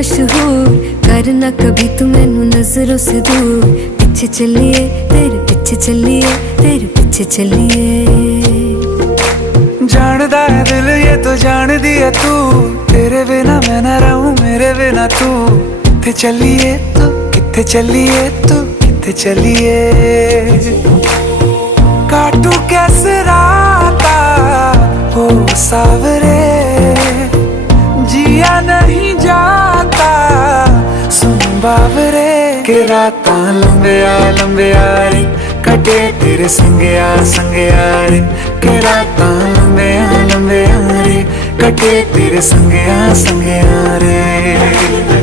मशहूर, करना कभी तू मैनू नजरों से दूर। पीछे चलिए तेरे पीछे चलिए, तेरे पीछे चलिए। जानदा है दिल ये तो जान दिया तू, तेरे बिना मैं ना रहूं मेरे बिना तू। किथे चलिए तू, किथे चलिए तू, किथे चलिए। काटू कैसे राता हो सावरे, जिया नहीं जाता सुन बावरे। के राता लंबिया लंबिया रे, कटे तेरे संगया संगया रे। के राता लंबिया लंबिया रे, कटे तेरे संगया संगया रे।